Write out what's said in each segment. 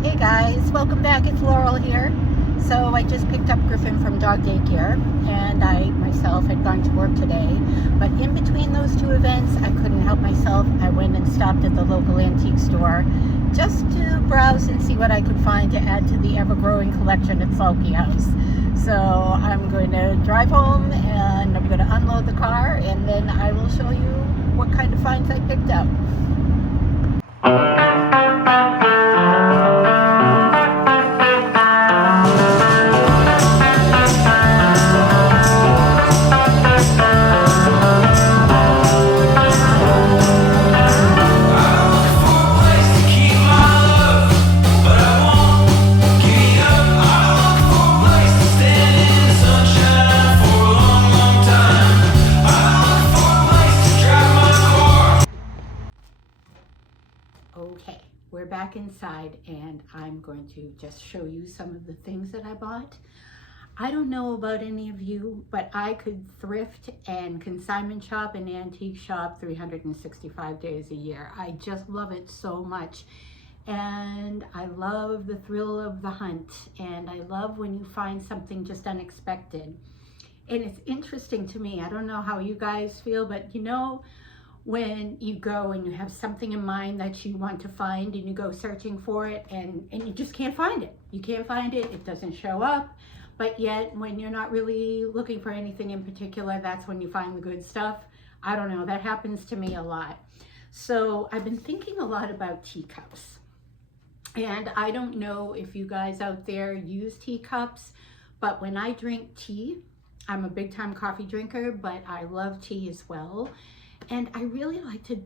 Hey guys, welcome back. It's Laurel here. So I just picked up Griffin from dog daycare, and I myself had gone to work today. But in between those two events, I couldn't help myself. I went and stopped at the local antique store just to browse and see what I could find to add to the ever-growing collection at Sulky House. So I'm going to drive home and I'm going to unload the car, and then I will show you what kind of finds I picked up. Okay, we're back inside and I'm going to just show you some of the things that I bought. I don't know about any of you, but I could thrift and consignment shop and antique shop 365 days a year. I just love it so much. And I love the thrill of the hunt. And I love when you find something just unexpected. And it's interesting to me. I don't know how you guys feel, but you know, when you go and you have something in mind that you want to find and you go searching for it and you just can't find it. You can't find it, it doesn't show up. But yet when you're not really looking for anything in particular, that's when you find the good stuff. I don't know, that happens to me a lot. So I've been thinking a lot about teacups. And I don't know if you guys out there use teacups, but when I drink tea, I'm a big time coffee drinker, but I love tea as well. And I really like to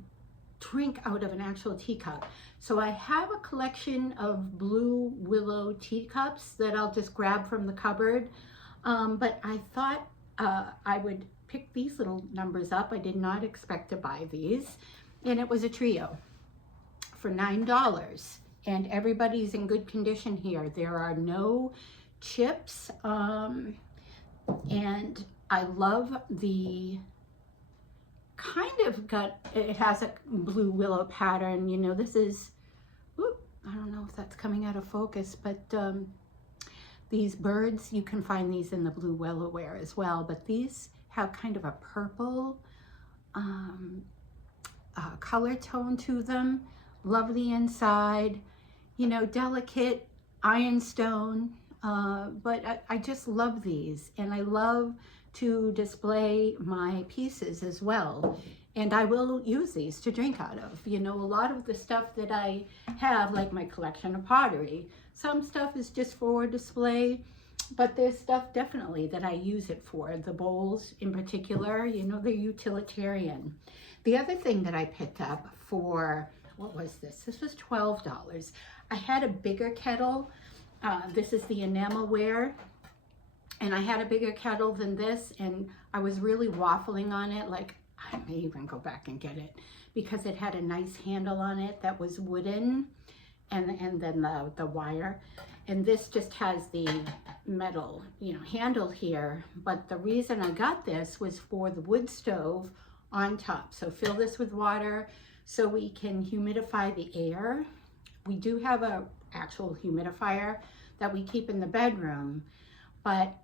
drink out of an actual teacup. So I have a collection of blue willow teacups that I'll just grab from the cupboard. But I thought I would pick these little numbers up. I did not expect to buy these. And it was a trio for $9. And everybody's in good condition here. There are no chips. And I love the it has a blue willow pattern. You know, this is, I don't know if that's coming out of focus, but these birds, you can find these in the blue willow ware as well, but these have kind of a purple color tone to them. Lovely inside, you know, delicate ironstone, but I just love these, and I love to display my pieces as well. And I will use these to drink out of. You know, a lot of the stuff that I have, like my collection of pottery, some stuff is just for display, but there's stuff definitely that I use it for. The bowls in particular, you know, they're utilitarian. The other thing that I picked up for, what was this? This was $12. I had a bigger kettle. This is the enamelware. And I had a bigger kettle than this, and I was really waffling on it. Like, I may even go back and get it because it had a nice handle on it that was wooden, and then the wire. And this just has the metal, you know, handle here. But the reason I got this was for the wood stove on top. So fill this with water so we can humidify the air. We do have a actual humidifier that we keep in the bedroom, but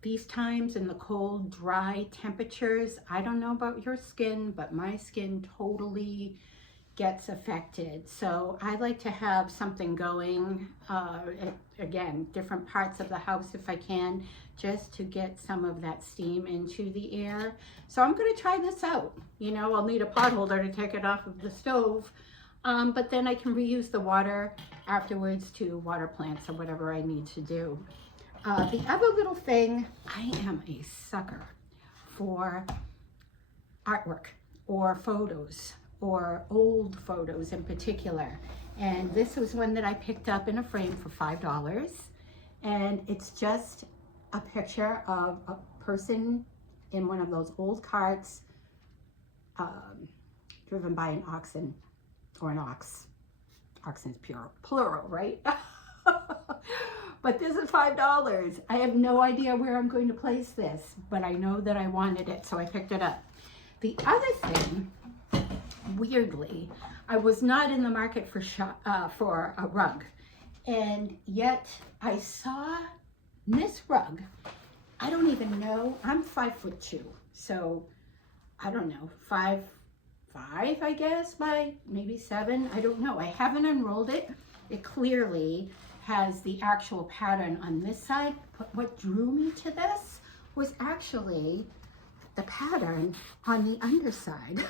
these times in the cold, dry temperatures, I don't know about your skin, but my skin totally gets affected. So I like to have something going, again, different parts of the house if I can, just to get some of that steam into the air. So I'm gonna try this out. You know, I'll need a pot holder to take it off of the stove, but then I can reuse the water afterwards to water plants or whatever I need to do. The other little thing, I am a sucker for artwork or photos or old photos in particular. And this was one that I picked up in a frame for $5. And it's just a picture of a person in one of those old carts driven by an oxen or an ox. Oxen's plural, right? But this is $5. I have no idea where I'm going to place this, but I know that I wanted it, so I picked it up. The other thing, weirdly, I was not in the market for a rug. And yet I saw this rug. I don't even know, I'm 5'2", so I don't know, 5'5", I guess, by maybe 7, I don't know. I haven't unrolled it. It clearly has the actual pattern on this side, but what drew me to this was actually the pattern on the underside.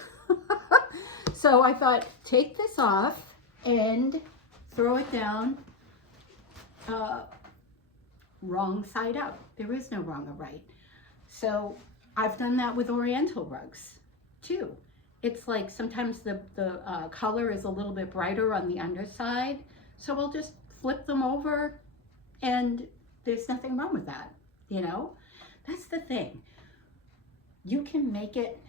So I thought, take this off and throw it down wrong side up. There is no wrong or right. So I've done that with Oriental rugs too. It's like sometimes the color is a little bit brighter on the underside. So we'll just flip them over and there's nothing wrong with that, you know? That's the thing. You can make it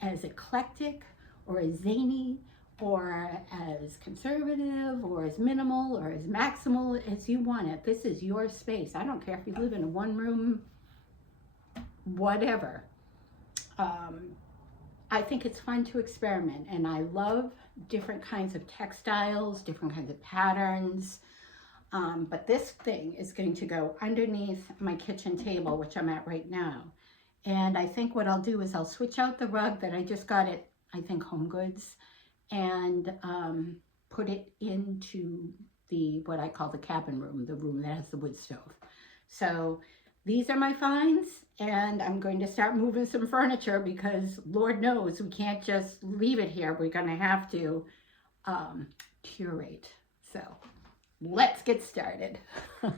as eclectic or as zany or as conservative or as minimal or as maximal as you want it. This is your space. I don't care if you live in a one-room, whatever. I think it's fun to experiment, and I love different kinds of textiles, different kinds of patterns. But this thing is going to go underneath my kitchen table, which I'm at right now. And I think what I'll do is I'll switch out the rug that I just got at, I think, Home Goods, and put it into the, what I call the cabin room, the room that has the wood stove. So these are my finds, and I'm going to start moving some furniture because Lord knows we can't just leave it here. We're going to have to curate. So let's get started. And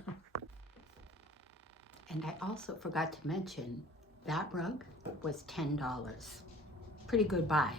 I also forgot to mention that rug was $10. Pretty good buy.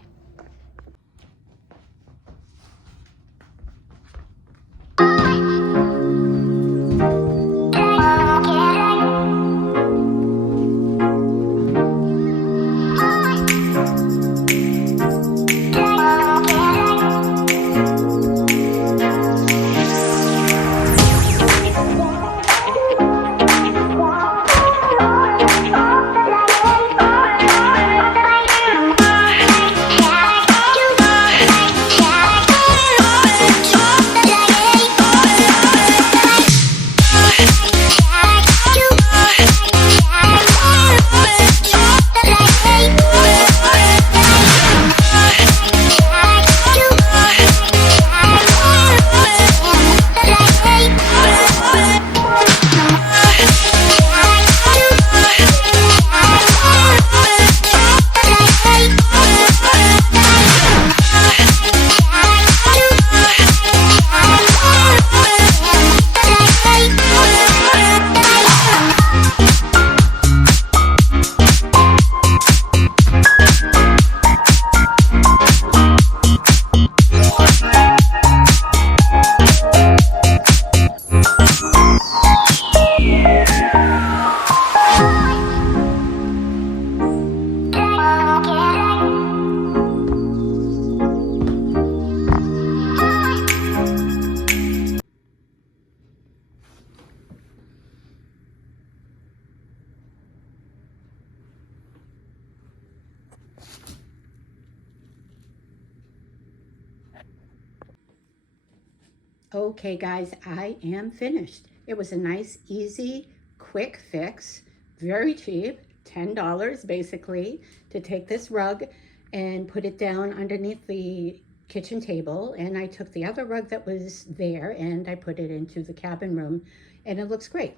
Okay guys, I am finished. It was a nice, easy, quick fix, very cheap, $10 basically, to take this rug and put it down underneath the kitchen table. And I took the other rug that was there and I put it into the cabin room, and it looks great.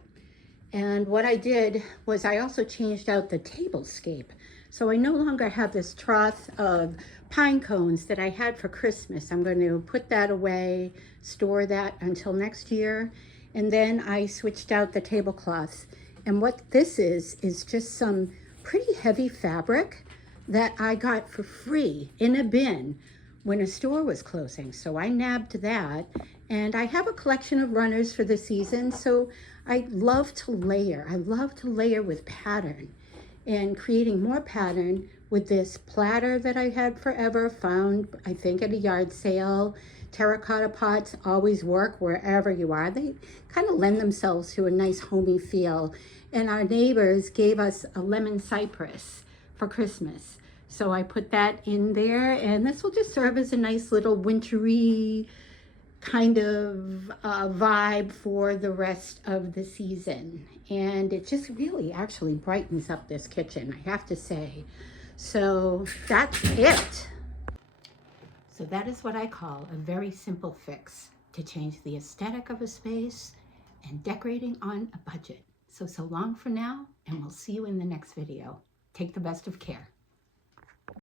And what I did was I also changed out the tablescape. So I no longer have this trough of pine cones that I had for Christmas. I'm going to put that away, store that until next year. And then I switched out the tablecloths. And what this is just some pretty heavy fabric that I got for free in a bin when a store was closing. So I nabbed that. And I have a collection of runners for the season. So I love to layer. I love to layer with pattern. And creating more pattern with this platter that I had forever, found I think at a yard sale. Terracotta pots always work wherever you are. They kind of lend themselves to a nice homey feel. And our neighbors gave us a lemon cypress for Christmas. So I put that in there, and this will just serve as a nice little wintry kind of vibe for the rest of the season. And it just really actually brightens up this kitchen, I have to say. So that's it. So that is what I call a very simple fix to change the aesthetic of a space and decorating on a budget. So long for now, and we'll see you in the next video. Take the best of care.